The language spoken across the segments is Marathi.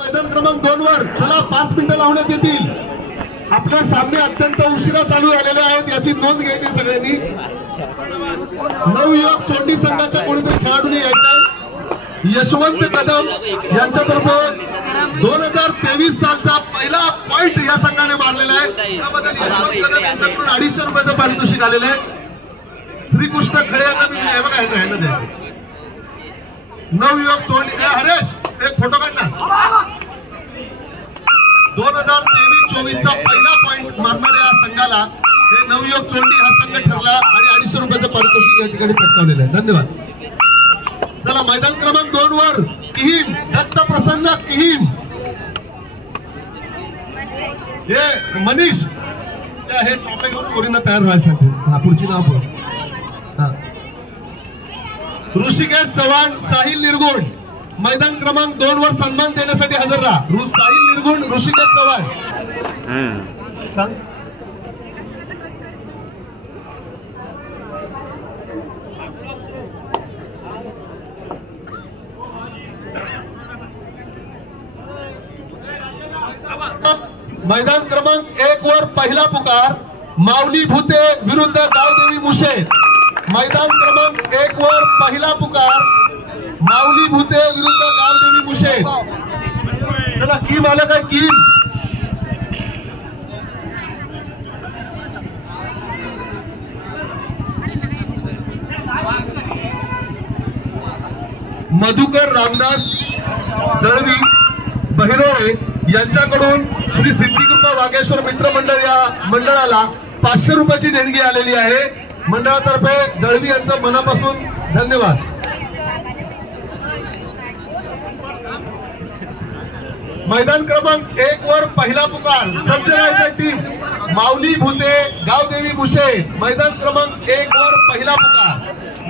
मैदान क्रमांक 2 वर चला 5 मिनिटं लावण्यात येतील। आपल्या सामने अत्यंत उशिरा चालू झालेले आहेत याची नोंद घ्यायची सगळ्यांनी। नवयुवक चोंडी संघाच्या कोणीतरी खेळाडूने यायचं यशवंत कदम यांच्यातर्फे 2023 सालचा पहिला पॉइंट या संघाने मारलेला आहे। त्याबद्दल यशवंत कदम यांच्याकडून 250 रुपयाचं पारितोषिक आलेलं आहे। श्रीकृष्ण खरे यांना मी बघा द्यायचं नवयुवक चोंडी हरेश एक फोटो काढ ना। 2023-24 चा पहिला पॉइंट मारणाऱ्या संघाला हे नवयुवक चोंडी हा संघ ठरला आणि 250 रुपयाचं पारितोषिक या ठिकाणी पटकावलेलं आहे। धन्यवाद। चला मैदान क्रमांक 2 वर किहीम दत्त प्रसन्न किहीम हे मनीष हे टॉपिक कोरीना तयार व्हायला सांगते। हा पुढची नाव बोल। हा ऋषिकेश चव्हाण साहिल निर्गुण मैदान क्रमांक 2 वर सन्मान देण्यासाठी हजर राहा। साहिल निर्गुण ऋषिकेश चव्हाण सांग। मैदान क्रमांक 1 वर पहिला पुकार माऊली भूते विरुद्ध गावदेवी मुशे। मैदान क्रमांक 1 वर पहिला पुकार माऊली भूते विरुद्ध गावदेवी मुशे। चला कीम आलं काय कीम मधुकर रामदास दळवी बहिरोळे यांच्याकडून श्री सिद्धिकृपा वागेश्वर मित्र मंडळ या मंडळाला 500 रुपयाची देणगी आलेली आहे। मंडळातर्फे दळवी यांचं मनापासून धन्यवाद। मैदान क्रमांक 1 वर पहिला पुकार सज्ज राहायचा टीम माऊली भूते गावदेवी मुशे। मैदान क्रमांक 1 वर पहिला पुकार।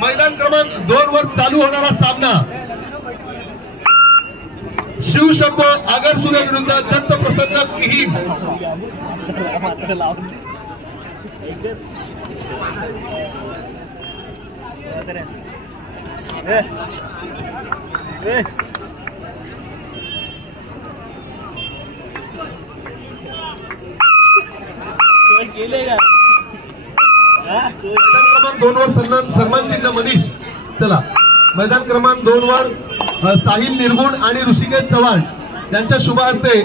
मैदान क्रमांक 2 वर चालू होणारा सामना शिवशंभो आगरसुरे विरुद्ध दत्त प्रसन्न किहीम। मैदान क्रमांक 2 वर सन्मान चिन्ह मनीष। चला मैदान क्रमांक 2 वर साहिल निर्गुण आणि ऋषिकेश चव्हाण यांच्या शुभ हस्ते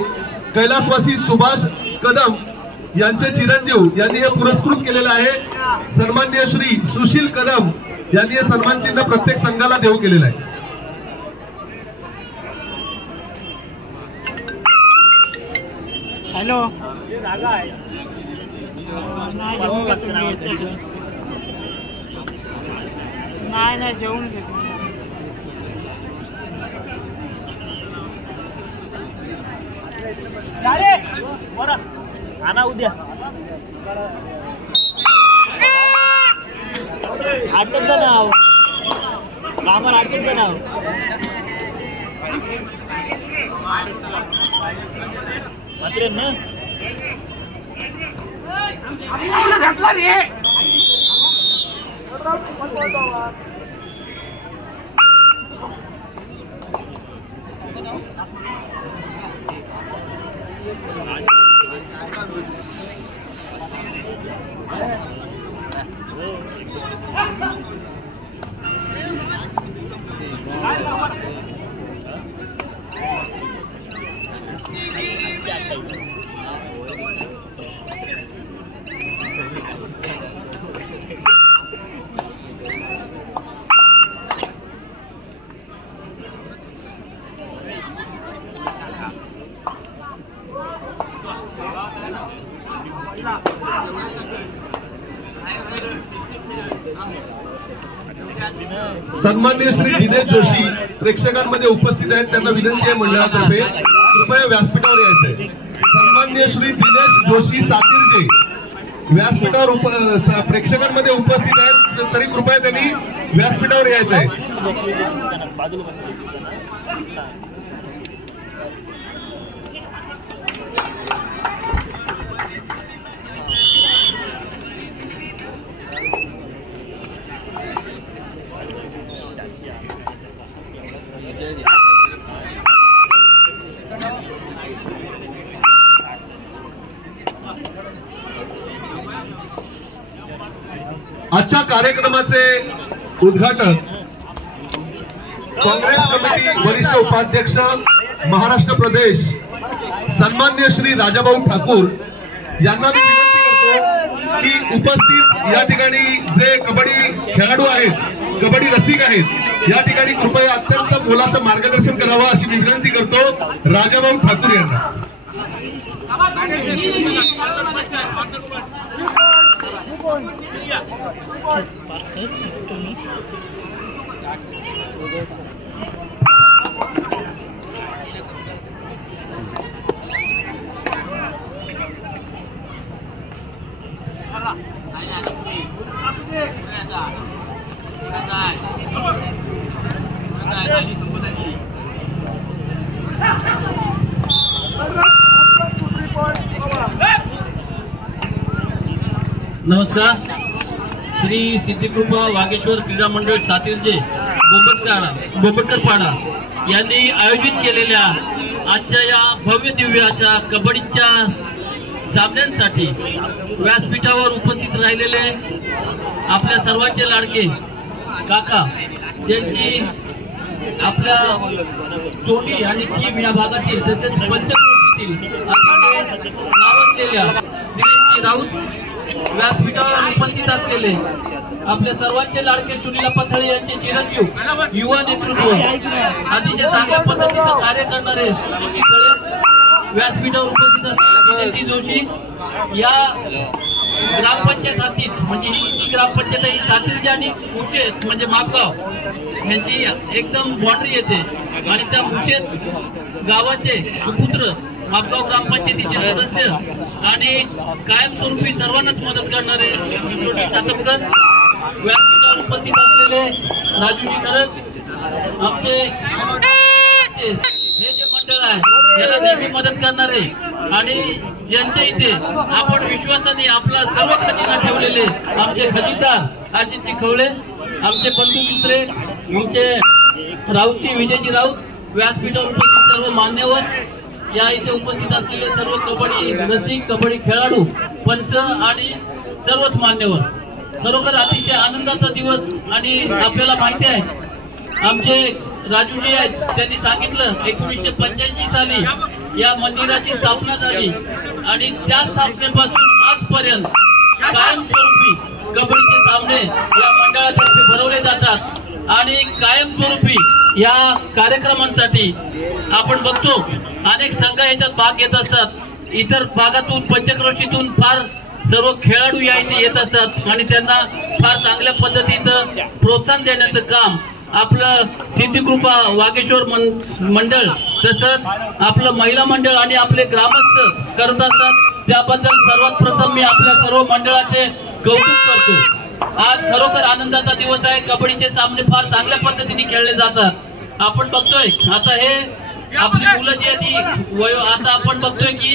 कैलासवासी सुभाष कदम यांचे चिरंजीव यांनी हे पुरस्कृत केलेलं आहे। सन्माननीय श्री सुशील कदम यांनी हे सन्मान चिन्ह प्रत्येक संघाला देऊ केलेलं आहे। हॅलो नाही जेवून घेतो आणा उद्या आठवतं नाव कामावर आठवतं नाव मात्र ना घातला रे सन्माननीय श्री दिनेश जोशी प्रेक्षकांमध्ये उपस्थित आहेत। त्यांना विनंती आहे मंडळातर्फे कृपया व्यासपीठावर यायचंय। सन्माननीय श्री दिनेश जोशी सातीरजे व्यासपीठावर प्रेक्षकांमध्ये उपस्थित आहेत तरी कृपया त्यांनी व्यासपीठावर यायचंय। आजच्या कार्यक्रमाचे उद्घाटन काँग्रेस कमिटी वरिष्ठ उपाध्यक्ष महाराष्ट्र प्रदेश सन्मान्य श्री राजाभाऊ ठाकूर यांना मी विनंती करतो की उपस्थित या ठिकाणी जे कबड्डी खेळाडू आहेत, कबड्डी रसिक आहेत, या ठिकाणी कृपया अत्यंत मोलाचं मार्गदर्शन करावं अशी विनंती करतो राजाभाऊ ठाकूर यांना. नमस्कार. श्री सिद्धिकृपा वागेश्वर क्रीडा मंडळ सातिर्जे बोंबटकर पाडा यांनी आयोजित केलेल्या आजच्या या भव्य दिव्य अशा कबड्डीच्या सामन्यांसाठी व्यासपीठावर उपस्थित राहिलेले आपल्या सर्वांचे लाडके काका यांची आपल्या सोनी आणि टीम या भागातील तसेच पंचक्रोशीतील अतिशय नावाजलेल्या दिलीपजी राऊत व्यासपीठावर उपस्थित असलेले आपल्या सर्वांचे लाडके सुनील पथळे यांचे चिरंजीव युवा नेतृत्व अतिशय चांगल्या पद्धतीचं कार्य करणारे व्यासपीठावर उपस्थित असलेले विनंती जोशी या ग्रामपंचायत हद्दीत म्हणजे ही ग्रामपंचायत ही सातिर्जे आणि मुशेत म्हणजे मापगाव यांची एकदम बाउंड्री येते आणि त्या मुशेत गावाचे सुपुत्र मापगाव ग्रामपंचायतीचे सदस्य आणि कायमस्वरूपी सर्वांनाच मदत करणारे किशोरी सातपकर व्यासपीठावर उपस्थित असलेले राजूजी खरत आमचे हे जे मंडळ आहे याला नेहमी मदत करणारे आणि ज्यांच्या इथे आपण विश्वासाने आपला सर्व खजिना ठेवलेले आमचे खजिनदार अजितजी खवळे, आमचे बंधू दुसरे आमचे राऊतजी विजयजी राऊत, व्यासपीठावर उपस्थित सर्व मान्यवर, या इथे उपस्थित असलेले सर्व कबड्डी रसिक, कबड्डी खेळाडू, पंच आणि सर्वच मान्यवर. खरोखर अतिशय आनंदाचा दिवस. आणि आपल्याला माहिती आहे आमचे राजूजी आहेत त्यांनी सांगितलं 1985 साली या मंदिराची स्थापना झाली आणि त्या स्थापनेपासून आजपर्यंत कायमस्वरूपी कबड्डीचे सामने या मंडळातर्फे भरवले जातात आणि कायमस्वरूपी या कार्यक्रमांसाठी आपण बघतो अनेक संघ याच्यात भाग घेत असतात. इतर भागातून पंचक्रोशीतून फार सर्व खेळाडू या इथे येत असतात आणि त्यांना फार चांगल्या पद्धतीचं प्रोत्साहन देण्याचं काम आपलं सिद्धिकृपा वागेश्वर मंडळ तसंच आपलं महिला मंडळ आणि आपले ग्रामस्थ करत असतात. त्याबद्दल सर्वात प्रथम मी आपल्या सर्व मंडळाचे कौतुक करतो. आज खरोखर आनंदाचा दिवस आहे. कबड्डीचे सामने फार चांगल्या पद्धतीने खेळले जातात. आपण बघतोय आता हे आपली मुलं जी आहेत आता आपण बघतोय की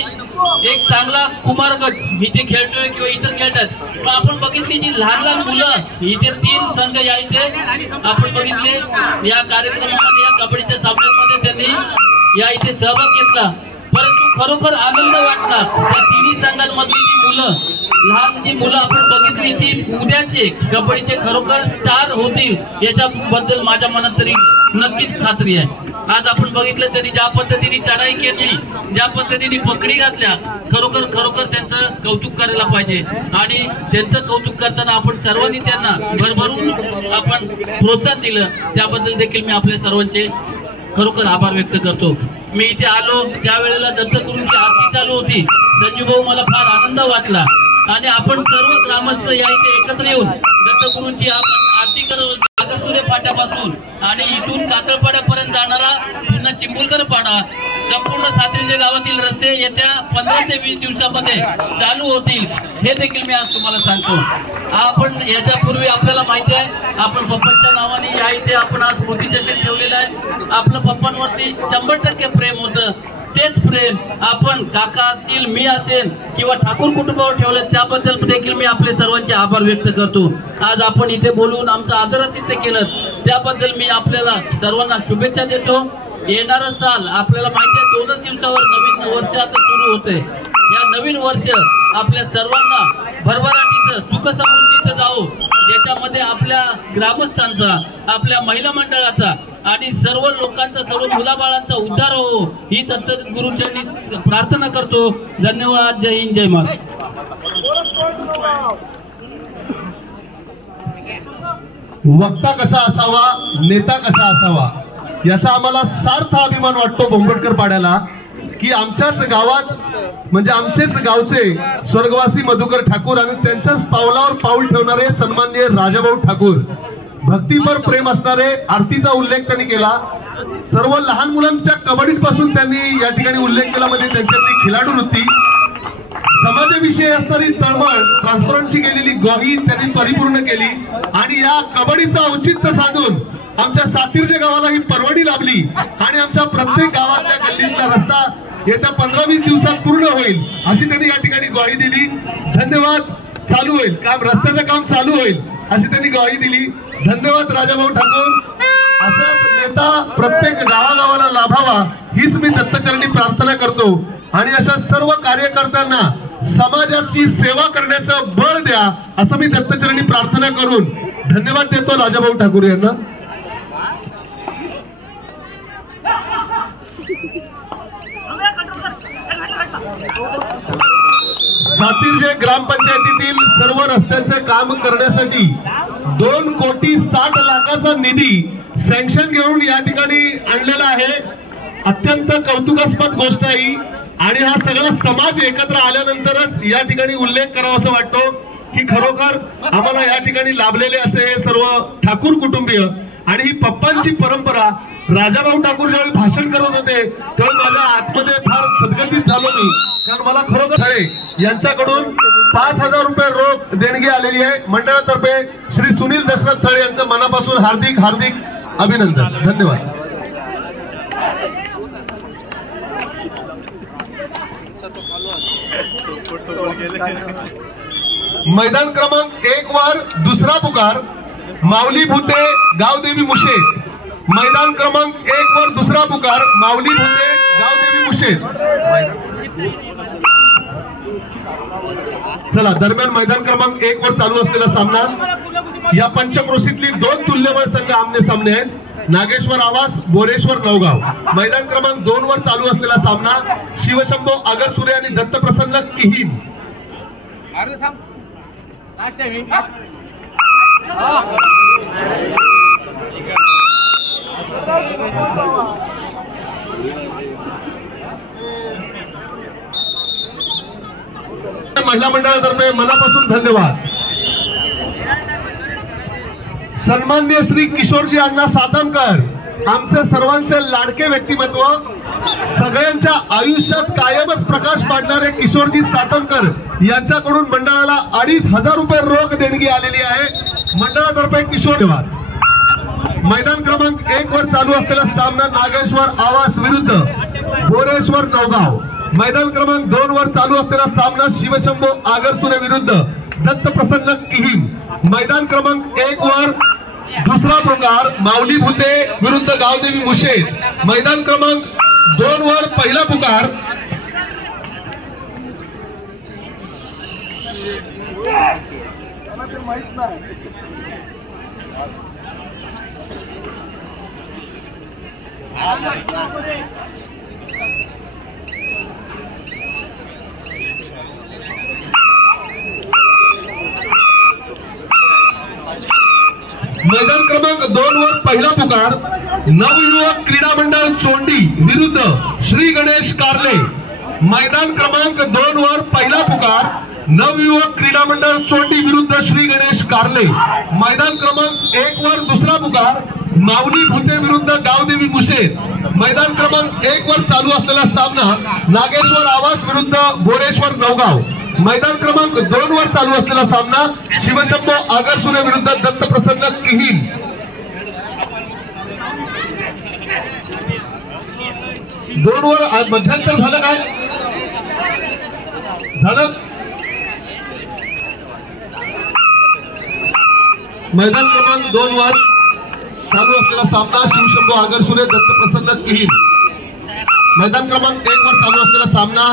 एक चांगला कुमार गट इथे खेळतोय किंवा इतर खेळतात. पण आपण बघितली जी लहान लहान मुलं इथे 3 संघ या इथे आपण बघितले या कार्यक्रमामध्ये या कबड्डीच्या सामन्यांमध्ये त्यांनी या इथे सहभाग घेतला. परंतु खरोखर आनंद वाटला त्या तिन्ही संघांमधली जी मुलं लहान जी मुलं आपण बघितली ती उद्याचे कबड्डीचे खरोखर स्टार होतील याच्याबद्दल माझ्या मनात तरी नक्कीच खात्री आहे. आज आपण बघितलं तरी ज्या पद्धतीने चढाई केली, ज्या पद्धतीने पकडी घातल्या, खरोखर त्यांचं कौतुक करायला पाहिजे आणि त्यांचं कौतुक करताना आपण सर्वांनी त्यांना भरभरून आपण प्रोत्साहन दिलं त्याबद्दल देखील मी आपल्या सर्वांचे खरोखर आभार व्यक्त करतो. मी इथे आलो त्यावेळेला दत्तगुरूंची आरती चालू होती. संजू भाऊ मला फार आनंद वाटला आणि आपण सर्व ग्रामस्थ या इथे एकत्र येऊन दत्तगुरूंची आपण आरती करत आगरसुरे फाट्यापासून आणि इथून कातळपाड्यापर्यंत जाणारा पुन्हा चिंबुलकर पाडा संपूर्ण सातिर्जे गावातील रस्ते येत्या 15 ते 20 दिवसामध्ये चालू होतील हे देखील मी आज तुम्हाला सांगतो. आपण याच्यापूर्वी आपल्याला माहिती आहे आपण पप्पांच्या नावाने या इथे आपण आज मोतीचषक ठेवलेला आहे. आपलं पप्पांवरती 100% प्रेम होतं. तेच प्रेम आपण काका असतील, मी असेल किंवा ठाकूर कुटुंबावर ठेवलं त्याबद्दल देखील मी आपले सर्वांचे आभार व्यक्त करतो. आज आपण इथे बोलून आमचं आदरातिथ्य केलं त्याबद्दल मी आपल्याला सर्वांना शुभेच्छा देतो. येणारं साल आपल्याला माहिती आहे 2च दिवसावर नवीन वर्ष आता सुरू होते. या नवीन वर्ष आपल्या सर्वांना भरभराटीचं सुख समृद्धीचं जावो, ज्याच्यामध्ये आपल्या ग्रामस्थांचा, आपल्या महिला मंडळाचा आणि सर्व लोकांचा, सर्व मुलाबाळांचा उद्धार हो, ही दत्त गुरुचरणी प्रार्थना करतो. धन्यवाद. जय हिंद, जय महाराष्ट्र. वक्ता कसा असावा, नेता कसा असावा, याचा आम्हाला सार्थ अभिमान वाटतो भोंगटकर पाड्याला, की आमच्याच गावात म्हणजे आमचेच गावचे स्वर्गवासी मधुकर ठाकूर आणि त्यांच्याच पावलावर पाऊल ठेवणारे सन्माननीय राजाभाऊ ठाकूर, भक्तीपर प्रेम असणारे, आरतीचा उल्लेख त्यांनी केला. सर्व लहान मुलांच्या कबड्डीपासून त्यांनी या ठिकाणी उल्लेख केला, म्हणजे त्यांच्यातली खिलाडू वृत्ती, समाजाविषयी असणारी तळमळ, ट्रान्सपरन्सी गेलेली ग्वाही त्यांनी परिपूर्ण केली. आणि या कबड्डीचं औचित्य साधून आमच्या सातीरच्या गावाला ही परवडी लाभली आणि आमच्या प्रत्येक गावातल्या गल्लीतला रस्ता येत्या 15-20 दिवसात पूर्ण होईल अशी त्यांनी या ठिकाणी ग्वाही दिली. धन्यवाद. चालू होईल काम, रस्त्याचं काम चालू होईल अशी त्यांनी ग्वाही दिली. धन्यवाद राजाभाऊ ठाकूर. असाच नेता प्रत्येक गावागावाला लाभावा हीच मी दत्तचरणी प्रार्थना करतो. आणि अशा सर्व कार्यकर्त्यांना समाजाची सेवा करण्याचं बळ द्या असं मी दत्तचरणी प्रार्थना करून धन्यवाद देतो राजाभाऊ ठाकूर यांना. सातीरजे ग्रामपंचायतीतील सर्व रस्त्यांचे काम करण्यासाठी 2,60,00,000चा निधी सँक्शन घेऊन या ठिकाणी आणलेला आहे. अत्यंत कौतुकास्पद गोष्ट आहे. आणि हा सगळा समाज एकत्र आल्यानंतरच या ठिकाणी उल्लेख करावा असं वाटतो की खरोखर आम्हाला या ठिकाणी लाभलेले असे हे सर्व ठाकूर कुटुंबीय. आणि ही पप्पांची परंपरा. राजाभाऊ ठाकूर ज्यावेळी भाषण करत होते त्यावेळी माझ्या आतमध्ये फार सद्गतीत झालो मी, कारण मला खरोखर खरे यांच्याकडून 5,000 रुपये रोख देणगी आलेली आहे. मंडळातर्फे श्री सुनील दशरथ थळे यांचं मनापासून हार्दिक हार्दिक अभिनंदन. धन्यवाद. मैदान क्रमांक 1 वर दुसरा पुकार माऊली भुते गावदेवी मुशेत. मैदान क्रमांक 1 वर दुसरा पुकार माऊली भुते गावदेवी मुशेत. चला, दरम्यान मैदान क्रमांक 1 वर चालू असलेला सामना, या पंचक्रोशीतली 2 तुल्यबळ संघ आमने सामने आहेत. नागेश्वर आवास, बोरेश्वर नवगाव. मैदान क्रमांक 2 वर चालू असलेला सामना शिवशंभो आगरसुरे आणि दत्तप्रसन्न किहीम. महिला मंडळातर्फे मनापासून धन्यवाद. सन्माननीय श्री किशोरजी अण्णा सातमकर, आमचे सर्वांचे लाडके व्यक्तिमत्व, सगळ्यांच्या आयुष्यात कायमच प्रकाश पाडणारे किशोरजी सातमकर यांच्याकडून मंडळाला 2,500 रुपये रोख देणगी आलेली आहे. मंडळातर्फे किशोर. धन्यवाद. मैदान क्रमांक 1 वर चालू असलेला सामना नागेश्वर आवास विरुद्ध बोरेश्वर नवगाव. मैदान क्रमांक 2 वर चालू असलेला सामना शिवशंभो आगरसुरे विरुद्ध दत्तप्रसन्न किहीम. मैदान क्रमांक 1 वर दुसरा पुकार माऊली भुते विरुद्ध गावदेवी मुशेत. मैदान क्रमांक 2 वर पहिला पुकार मैदान क्रमांक 2 वर पहिला पुकार नवयुवक क्रीडा मंडळ चोंडी विरुद्ध श्री गणेश कारले. मैदान क्रमांक 2 वर पहिला पुकार नवयुवक क्रीडा मंडळ चोंडी विरुद्ध श्री गणेश कारले. मैदान क्रमांक 1 वर दुसरा पुकार माऊली भुते विरुद्ध गावदेवी मुशेत. मैदान क्रमांक 1 वर चालू असलेला सामना नागेश्वर आवास विरुद्ध बोरेश्वर नवगाव. मैदान क्रमांक 2 वर चालू असलेला सामना शिवशंभो आगरसुरे विरुद्ध दत्तप्रसन्न किहीम. दोन वर मध्यंतर झालं काय झालं. मैदान क्रमांक 2 वर चालू असलेला सामना शिवशंभो आगरसुरे दत्तप्रसन्न किहीम. मैदान क्रमांक 1 वर चालू असलेला सामना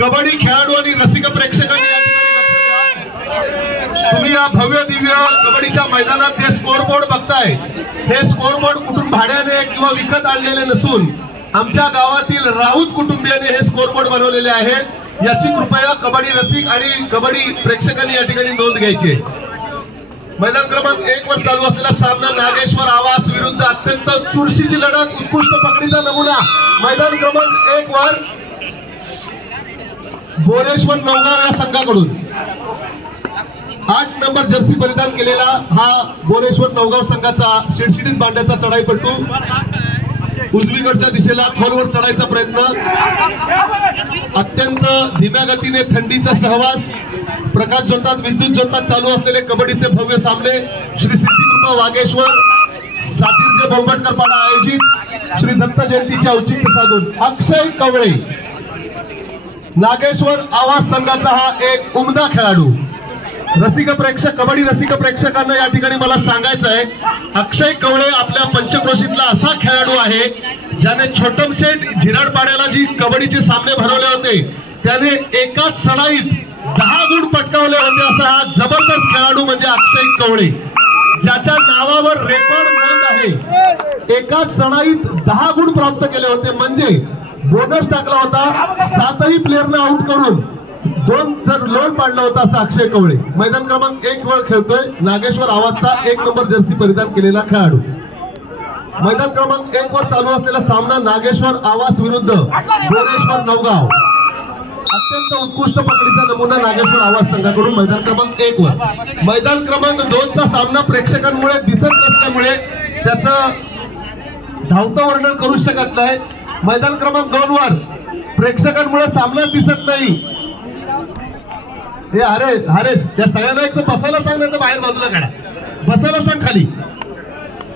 कबड्डी खेळाडू आणि रसिक प्रेक्षकांनी या ठिकाणी लक्ष द्या. तुम्ही या भव्य दिव्य कबड्डीच्या मैदानात जे स्कोरबोर्ड बघताय, हे स्कोरबोर्ड कुठून भाड्याने किंवा विकत आणलेले नसून आमच्या गावातील राऊत कुटुंबियाने हे स्कोरबोर्ड बनवलेले आहेत. याची कृपया कबड्डी रसिक आणि कबड्डी प्रेक्षकांनी या ठिकाणी नोंद घ्यायची आहे. मैदान क्रमांक 1 वर चालू असलेला सामना नागेश्वर आवास विरुद्ध अत्यंत चुरशीची लढत, उत्कृष्ट पकडीचा नमुना. मैदान क्रमांक 1 वर बोरेश्वर नवगाव या संघाकडून 8 नंबर जर्सी परिधान केलेला हा बोरेश्वर नवगाव संघाचा शिडशिडीत बांड्याचा चढाईपटू उजवीकडच्या दिशेला खोलवर चढायचा प्रयत्न. अत्यंत धीम्या गतीने थंडीचा सहवास, प्रकाश ज्योतात विद्युत ज्योतात चालू असलेले कबड्डीचे भव्य सामने श्री सिद्धिकृपा वागेश्वर सातीरचे बोंबटकर पाडा आयोजित श्री दत्त जयंतीचे औचित्य साधून अक्षय कवळे नागेश्वर आवास संघाचा हा एक उमदा खेळाडू. रसिक प्रेक्षक, कबड्डी रसिक प्रेक्षकांना या ठिकाणी मला सांगायचं आहे, अक्षय कवळे आपल्या पंचक्रोशीतला असा खेळाडू आहे ज्याने छोटमशेठ झिराडपाड्याला जी कबड्डीचे सामने भरवले होते त्याने एकाच चढाईत 10 गुण पटकावले होते. असा हा जबरदस्त खेळाडू म्हणजे अक्षय कवळे, ज्याच्या नावावर रेकॉर्ड नोंद आहे. एकाच चढाईत 10 गुण प्राप्त केले होते, म्हणजे बोनस टाकला होता, 7ही प्लेअरला आउट करून 2 लोन पाडला होता असा अक्षय कवळे. मैदान क्रमांक 1 वर खेळतोय नागेश्वर आवाजचा 1 नंबर जर्सी परिधान केलेला खेळाडू. मैदान क्रमांक 1 वर चालू असलेला सामना नागेश्वर आवास विरुद्ध बोरेश्वर नवगाव. अत्यंत उत्कृष्ट पकडीचा नमुना नागेश्वर आवाज संघाकडून मैदान क्रमांक 1 वर. मैदान क्रमांक 2 चा सामना प्रेक्षकांमुळे दिसत नसल्यामुळे त्याचं धावतं वर्णन करू शकत नाही. मैदान क्रमांक 2 वर प्रेक्षकांमुळे सामना दिसत नाही. हे हरेश या सगळ्यांना एक तर बसायला सांग, नाही तर बाहेर बाजूला काढा. बसायला सांग,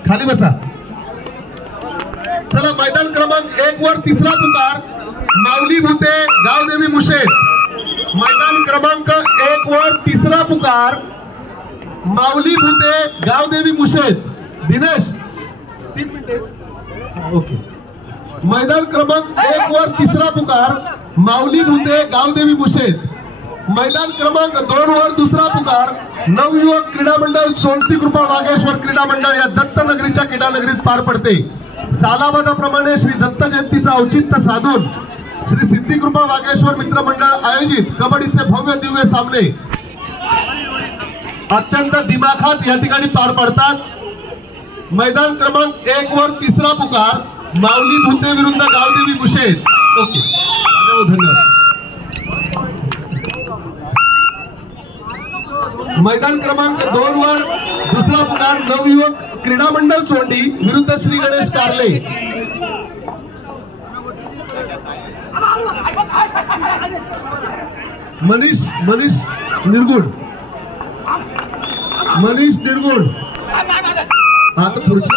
खाली बसा. चला, मैदान क्रमांक 1 वर तिसरा पुकार माऊली भुते गावदेवी मुशेद. मैदान क्रमांक 1 वर तिसरा पुकार माऊली भुते गावदेवी मुशेद. दिनेश 3 मिनिटे. ओके. मैदान क्रमांक 1 वर तिसरा पुकार माऊली भुते गावदेवी मुशेद. मैदान क्रमांक 2 वर दुसरा पुकार नवयुवक क्रीडा मंडळ सोनती कृपा वागेश्वर क्रीडा मंडळ या दत्तनगरीच्या क्रीडा नगरीत पार पडते. सालाबादाप्रमाणे श्री दत्त जयंतीचा औचित्य साधून श्री सिद्धिकृपा वागेश्वर मित्र मंडळ आयोजित कबड्डीचे भव्य दिव्य सामने अत्यंत दिमाखात या ठिकाणी पार पडतात. मैदान क्रमांक 1 वर तिसरा पुकार माऊली भुते विरुद्ध गावदेवी मुशेद. ओके, धन्यवाद. मैदान क्रमांक 2 वर दुसरा पुकार नवयुवक क्रीडा मंडळ चोंडी विरुद्ध श्री गणेश कारले. मनीष निर्गुण आता पुढची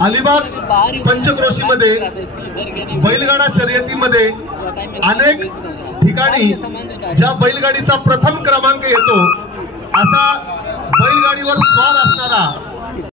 अलिबाग पंचक्रोशीमध्ये बैलगाडा शर्यतीमध्ये अनेक ठिकाणी ज्या बैलगाडीचा प्रथम क्रमांक येतो असा बैलगाडीवर स्वार असणारा